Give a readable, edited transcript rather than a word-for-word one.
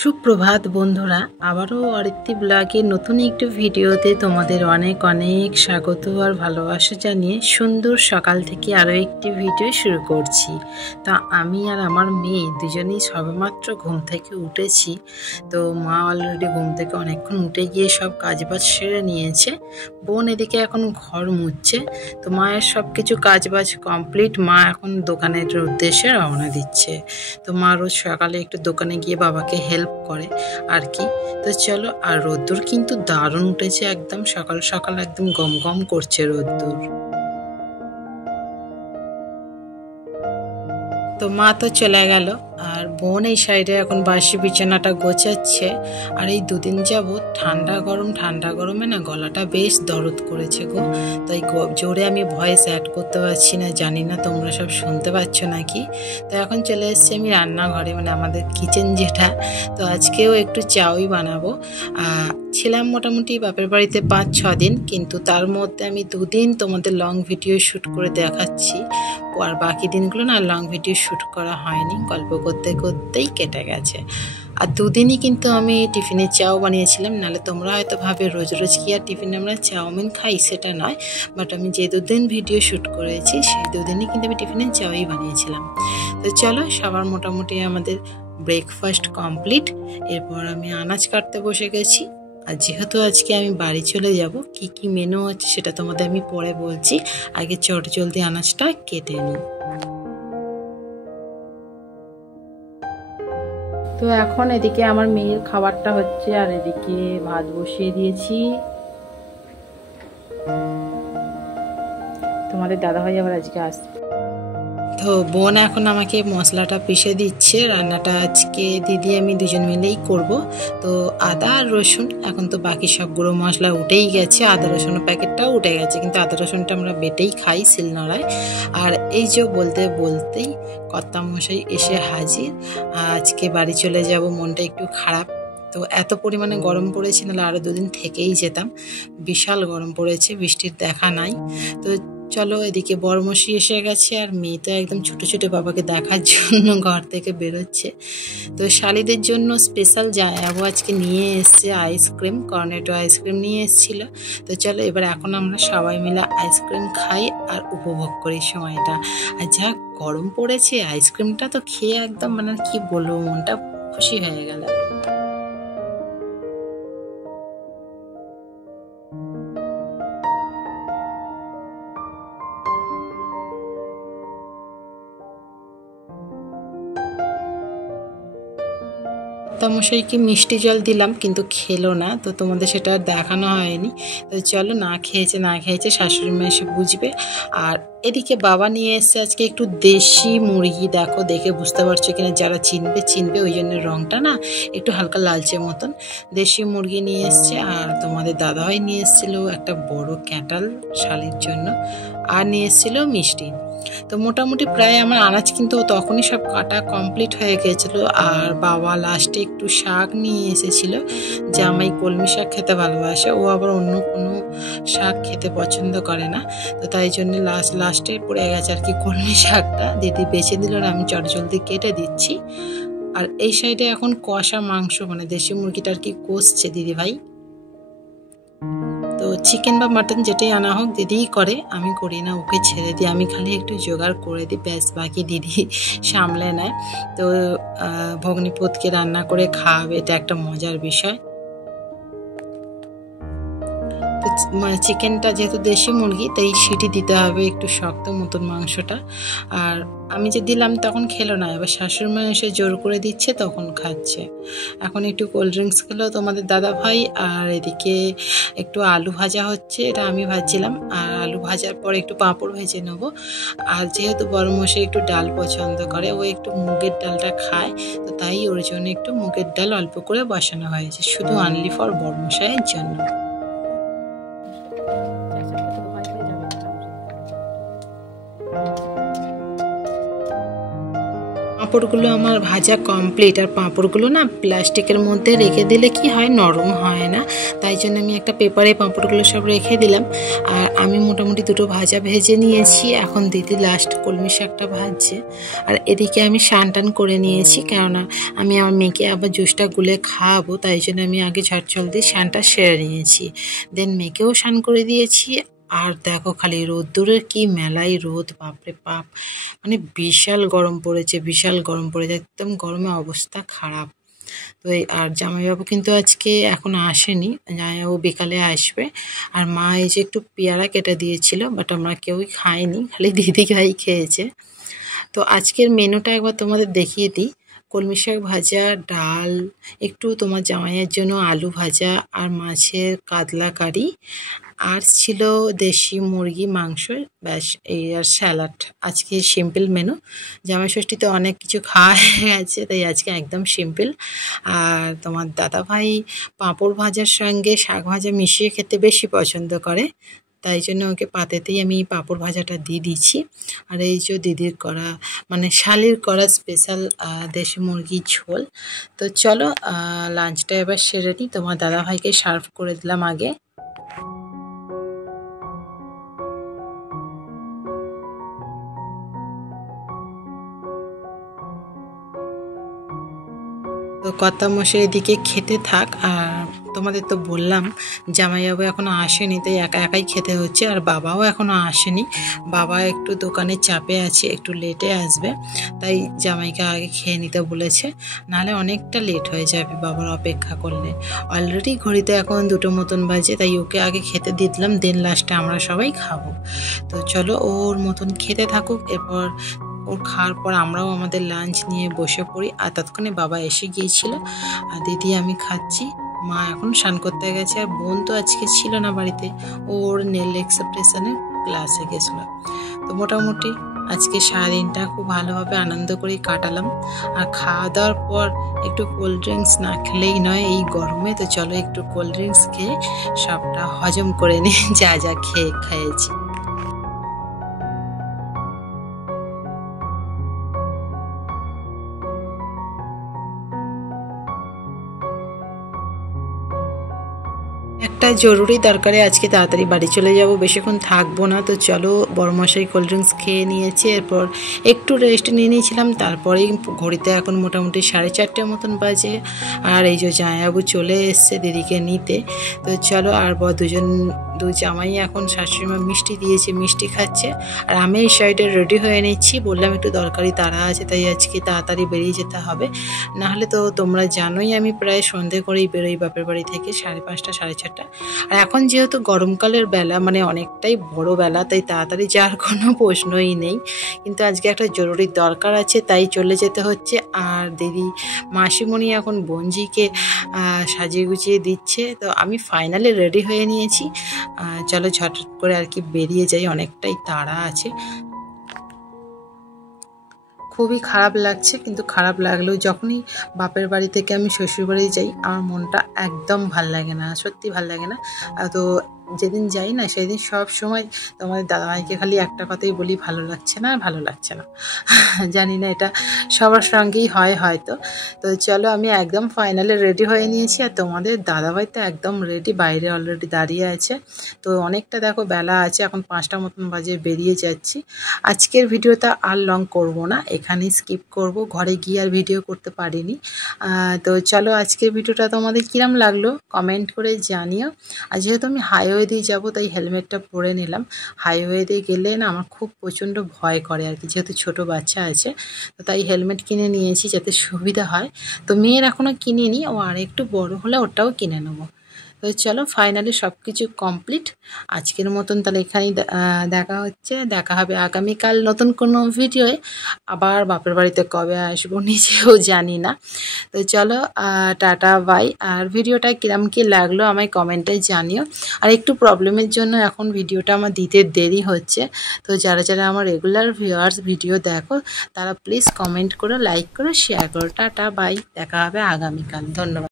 সুপ্রভাত বন্ধুরা, আবারও আরতি ব্লগের নতুন একটি ভিডিওতে তোমাদের অনেক অনেক স্বাগত আর ভালোবাসা জানিয়ে সুন্দর সকাল থেকে আরও একটি ভিডিও শুরু করছি। তা আমি আর আমার মেয়ে দুজনেই সবেমাত্র ঘুম থেকে উঠেছি। তো মা অলরেডি ঘুম থেকে অনেকক্ষণ উঠে গিয়ে সব কাজবাজ সেরে নিয়েছে। বোন এদিকে এখন ঘর মুছছে। তো মায়ের সব কিছু কাজবাজ কমপ্লিট। মা এখন দোকানের উদ্দেশ্যে রওনা দিচ্ছে। তো মা রোজ সকালে একটু দোকানে গিয়ে বাবাকে হেল্প করে আর কি। তো চলো, আর রোদ্দুর কিন্তু দারুণ উঠেছে, একদম সকাল সকাল একদম গম গম করছে রোদ্দুর। তো মা তো চলে গেল, আর বোন এই সাইডে এখন বাসি বিছানাটা গোছাচ্ছে। আর এই দুদিন যাবৎ ঠান্ডা গরমে না গলাটা বেশ দরদ করেছে গো। তাই জোরে আমি ভয়েস অ্যাড করতে পারছি না, জানি না তোমরা সব শুনতে পাচ্ছ নাকি। তো এখন চলে এসেছি আমি রান্নাঘরে, মানে আমাদের কিচেন যেটা। তো আজকেও একটু চাউই বানাবো। ছিলাম মোটামুটি বাপের বাড়িতে 5-6 দিন, কিন্তু তার মধ্যে আমি 2 দিন তোমাদের লং ভিডিও শ্যুট করে দেখাচ্ছি। আর বাকি দিনগুলো না লং ভিডিও শ্যুট করা হয়নি, গল্প করতে করতেই কেটে গেছে। আর 2 দিনই কিন্তু আমি টিফিনে চাও বানিয়েছিলাম। নাহলে তোমরা হয়তো ভাবে রোজ রোজ কি আর টিফিনে আমরা চাউমিন খাই, সেটা নয়। বাট আমি যে 2 দিন ভিডিও শ্যুট করেছি সেই 2 দিনই কিন্তু আমি টিফিনে চাওই বানিয়েছিলাম। তো চলো, সবার মোটামুটি আমাদের ব্রেকফাস্ট কমপ্লিট। এরপর আমি আনাজ কাটতে বসে গেছি। আর যেহেতু আজকে আমি বাড়ি চলে যাব, কি কি মেনু আছে সেটা তোমাদের আমি পরে বলছি। আগে চটজলদি আনাজটা কেটে নিই। তো এখন এদিকে আমার মেয়ের খাবারটা হচ্ছে, আর এদিকে ভাত বসিয়ে দিয়েছি। তোমাদের দাদাভাই আবার আজকে আসবে। তো বোন এখন আমাকে মশলাটা পিষে দিচ্ছে। রান্নাটা আজকে দিদি আমি দুজন মিলেই করব। তো আদা আর রসুন, এখন তো বাকি সব গুঁড়ো মশলা উঠেই গেছে, আদা রসুনের প্যাকেটটাও উঠে গেছে, কিন্তু আদা রসুনটা আমরা বেটেই খাই শিলনোড়ায়। আর এই যে বলতে বলতেই কর্তামশাই এসে হাজির। আজকে বাড়ি চলে যাব, মনটা একটু খারাপ। তো এত পরিমাণে গরম পড়েছে, নাহলে আরও 2 দিন থেকেই যেতাম। বিশাল গরম পড়েছে, বৃষ্টির দেখা নাই। তো চলো, এদিকে বড়মশি এসে গেছে, আর মেয়ে তো একদম ছোটো ছোটো বাবাকে দেখার জন্য ঘর থেকে বেরোচ্ছে। তো শালিদের জন্য স্পেশাল যাবো আজকে নিয়ে এসছে আইসক্রিম, কর্নেটো আইসক্রিম নিয়ে এসেছিল। তো চলো, এবার এখন আমরা সবাই মিলে আইসক্রিম খাই আর উপভোগ করি সময়টা। আর যা গরম পড়েছে, আইসক্রিমটা তো খেয়ে একদম মানে কি বলবো, মনটা খুশি হয়ে গেল। মশাইকে মিষ্টি জল দিলাম, কিন্তু খেলো না, তো তোমাদের সেটা দেখানো হয়নি। তো চলো, না খেয়েছে শাশুড়ি মা এসে বুঝবে। আর এদিকে বাবা নিয়ে এসছে আজকে একটু দেশি মুরগি। দেখো, দেখে বুঝতে পারছো কিনা, যারা চিনবে ওই জন্য রঙটা না একটু হালকা লালচে মতন। দেশি মুরগি নিয়ে এসছে। আর তোমাদের দাদাভাই নিয়ে এসেছিলো একটা বড় ক্যাটাল শালির জন্য, আর নিয়ে এসেছিলো মিষ্টি। তো মোটামুটি প্রায় আমার আনাজ কিন্তু তখনই সব কাটা কমপ্লিট হয়ে গিয়েছিলো। আর বাবা লাস্টে একটু শাক নিয়ে এসেছিলো। জামাই কলমি শাক খেতে ভালোবাসে, ও আবার অন্য কোনো শাক খেতে পছন্দ করে না। তো তাই জন্য লাস্টে পড়ে গেছে আর কি কলমি শাকটা। দিদি বেছে দিল, আর আমি চটজলদি কেটে দিচ্ছি। আর এই সাইডে এখন কষা মাংস, মানে দেশি মুরগিটা আর কি কষছে দিদিভাই। তো চিকেন বা মাটন যেটাই আনা হোক দিদিই করে, আমি করি না, ওকে ছেড়ে দিই। আমি খালি একটু জোগাড় করে দিই, ব্যাস বাকি দিদি সামলে নেয়। তো ভগ্নিপতিকে রান্না করে খাওয়াবে, এটা একটা মজার বিষয়। মানে চিকেনটা যেহেতু দেশি মুরগি, তাই সিটি দিতে হবে একটু শক্ত মতন মাংসটা। আর আমি যে দিলাম তখন খেলো না, এবার শাশুড়ি মা এসে জোর করে দিচ্ছে, তখন খাচ্ছে। এখন একটু কোল্ড ড্রিঙ্কস খেলো তোমাদের দাদা ভাই। আর এদিকে একটু আলু ভাজা হচ্ছে, এটা আমি ভাজছিলাম। আর আলু ভাজার পর একটু পাঁপড় ভেজে নেবো। আর যেহেতু বড় মশাই একটু ডাল পছন্দ করে, ও একটু মুগের ডালটা খায়, তো তাই ওর জন্য একটু মুগের ডাল অল্প করে বসানো হয়েছে, শুধু অনলি ফর বড় মশাইয়ের জন্য। পাঁপড়গুলো আমার ভাজা কমপ্লিট। আর পাঁপড়গুলো না প্লাস্টিকের মধ্যে রেখে দিলে কি হয়, নরম হয় না, তাই জন্য আমি একটা পেপারে পাঁপড়গুলো সব রেখে দিলাম। আর আমি মোটামুটি দুটো ভাজা ভেজে নিয়েছি। এখন দিদি লাস্ট কলমি শাকটা ভাজছে। আর এদিকে আমি স্নান টান করে নিয়েছি, কেননা আমি আমার মেয়েকে আবার জুসটা গুলে খাওয়াবো, তাই জন্য আমি আগে ঝটঝল দিয়ে স্নানটা সেরে নিয়েছি। দেন মেয়েকেও স্নান করে দিয়েছি। আর দেখো খালি রোদ্দুরের কি মেলাই রোদ, বাপরে বাপ, মানে বিশাল গরম পড়েছে, বিশাল গরম পড়েছে, একদম গরমে অবস্থা খারাপ। তো আর জামাইবাবু কিন্তু আজকে এখন আসেনি, জামাইবাবু বিকালে আসবে। আর মা এই যে একটু পেয়ারা কেটে দিয়েছিল, বাট আমরা কেউই খাইনি, খালি দিদি ভাই খেয়েছে। তো আজকের মেনুটা একবার তোমাদের দেখিয়ে দিই। কলমি শাক ভাজা, ডাল, একটু তোমার জামাইয়ের জন্য আলু ভাজা, আর মাছের কাতলা কারি, আর ছিল দেশি মুরগি মাংস, ব্যাস এই, আর স্যালাড। আজকে সিম্পল মেনু। জামাই ষষ্ঠীতে অনেক কিছু খাওয়া গেছে, তাই আজকে একদম সিম্পল। আর তোমার দাদাভাই পাঁপড় ভাজার সঙ্গে শাক ভাজা মিশিয়ে খেতে বেশি পছন্দ করে, তাই জন্য ওকে পাতেতেই আমি পাঁপড় ভাজাটা দিয়ে দিচ্ছি। আর এই যে দিদির করা, মানে শালির করা স্পেশাল দেশি মুরগির ঝোল। তো চলো লাঞ্চটা এবার সেরে নিই। তোমার দাদাভাইকে সার্ভ করে দিলাম আগে। তো কর্তামশাই এদিকে খেতে থাক। আর তোমাদের তো বললাম জামাইবাবু এখনও আসেনি, তাই একা একাই খেতে হচ্ছে। আর বাবাও এখনও আসেনি, বাবা একটু দোকানে চাপে আছে, একটু লেটে আসবে, তাই জামাইকে আগে খেয়ে নিতে বলেছে, নাহলে অনেকটা লেট হয়ে যাবে বাবার অপেক্ষা করলে। অলরেডি ঘড়িতে এখন 2টো মতন বাজে, তাই ওকে আগে খেতে দিয়ে দিলাম, দেন লাস্টে আমরা সবাই খাবো। তো চলো ওর মতন খেতে থাকুক, এরপর ওর খাওয়ার পর আমরাও আমাদের লাঞ্চ নিয়ে বসে পড়ি। আর ততক্ষণে বাবা এসে গিয়েছিল, আর দিদি আমি খাচ্ছি। মা এখন স্নান করতে গেছে। আর বোন তো আজকে ছিল না বাড়িতে, ওর নেল এক্সপ্রেশনের ক্লাসে গেছিল। তো মোটামুটি আজকে সারাদিনটা খুব ভালোভাবে আনন্দ করে কাটালাম। আর খাওয়া দাওয়ার পর একটু কোল্ড ড্রিঙ্কস না খেলেই নয় এই গরমে। তো চলো একটু কোল্ড ড্রিঙ্কস খেয়ে সবটা হজম করে নিই, যা যা খেয়েছি। একটা জরুরি দরকারে আজকে তাড়াতাড়ি বাড়ি চলে যাব, বেশিক্ষণ থাকবো না। তো চলো, বড়মশাই কোল্ড ড্রিঙ্কস খেয়ে নিয়েছে, এরপর একটু রেস্ট নিয়ে নিয়েছিলাম। তারপরেই ঘড়িতে এখন মোটামুটি 4:30 মতন বাজে। আর এই যে জামাইবাবু চলে এসছে দিদিকে নিতে। তো চলো, আর দুই জামাই এখন শাশুড়িমা মিষ্টি দিয়েছে, মিষ্টি খাচ্ছে। আর আমি এই সাইডে রেডি হয়ে নিচ্ছি, বললাম একটু দরকারি তাড়া আছে, তাই আজকে তাড়াতাড়ি বেরিয়ে যেতে হবে, নাহলে তো তোমরা জানোই আমি প্রায় সন্ধে করেই বেরোই বাপের বাড়ি থেকে, 5:30 4:30। আর এখন যেহেতু গরমকালের বেলা, মানে অনেকটাই বড় বেলা, তাই তাড়াতাড়ি যাওয়ার কোনো প্রশ্নই নেই। কিন্তু আজকে একটা জরুরি দরকার আছে, তাই চলে যেতে হচ্ছে। আর দিদি মাসিমণি এখন বোনজিকে সাজিয়ে গুছিয়ে দিচ্ছে। তো আমি ফাইনালি রেডি হয়ে নিয়েছি। চলো ঝট করে আর কি বেরিয়ে যাই, অনেকটাই তাড়া আছে। খুবই খারাপ লাগছে, কিন্তু খারাপ লাগলেও যখনই বাপের বাড়ি থেকে আমি শ্বশুর বাড়ি যাই, আমার মনটা একদম ভাল লাগে না, সত্যি ভাল লাগে না। তো যেদিন যাই না, সেদিন সব সময় তোমাদের দাদাভাইকে খালি একটা কথাই বলি, ভালো লাগছে না, ভালো লাগছে না। জানি না এটা সবার সঙ্গেই হয় হয়তো। তো চলো, আমি একদম ফাইনালি রেডি হয়ে নিয়েছি। আর তোমাদের দাদাভাই তো একদম রেডি, বাইরে অলরেডি দাঁড়িয়ে আছে। তো অনেকটা দেখো বেলা আছে, এখন 5টা মতন বাজে, বেরিয়ে যাচ্ছি। আজকের ভিডিওটা আর লং করব না, এখানেই স্কিপ করব, ঘরে গিয়ে আর ভিডিও করতে পারিনি। তো চলো, আজকের ভিডিওটা তোমাদের কিরম লাগলো কমেন্ট করে জানিও। আর যেহেতু আমি হাইওয়ে দিয়ে যাবো, তাই হেলমেটটা পরে নিলাম। হাইওয়ে দিয়ে গেলে না আমার খুব প্রচণ্ড ভয় করে আর কি, যেহেতু ছোট বাচ্চা আছে, তো তাই হেলমেট কিনে নিয়েছি যাতে সুবিধা হয়। তো মেয়ের এখনও কিনিনি, ও আর একটু বড় হলে ওটাও কিনে নেবো। তো চলো, ফাইনালি সব কিছু কমপ্লিট। আজকের মতন তাহলে এখানেই দেখা হবে আগামীকাল নতুন কোনো ভিডিওয়ে। আবার বাপের বাড়িতে কবে আসবো নিজেও জানি না। তো চলো, টাটা বাই। আর ভিডিওটা কিরম কি লাগলো আমায় কমেন্টে জানিও। আর একটু প্রবলেমের জন্য এখন ভিডিওটা আমার দিতে দেরি হচ্ছে। তো যারা যারা আমার রেগুলার ভিউয়ার্স ভিডিও দেখো, তারা প্লিজ কমেন্ট করো, লাইক করো, শেয়ার করো। টাটা বাই, দেখা হবে আগামীকাল। ধন্যবাদ।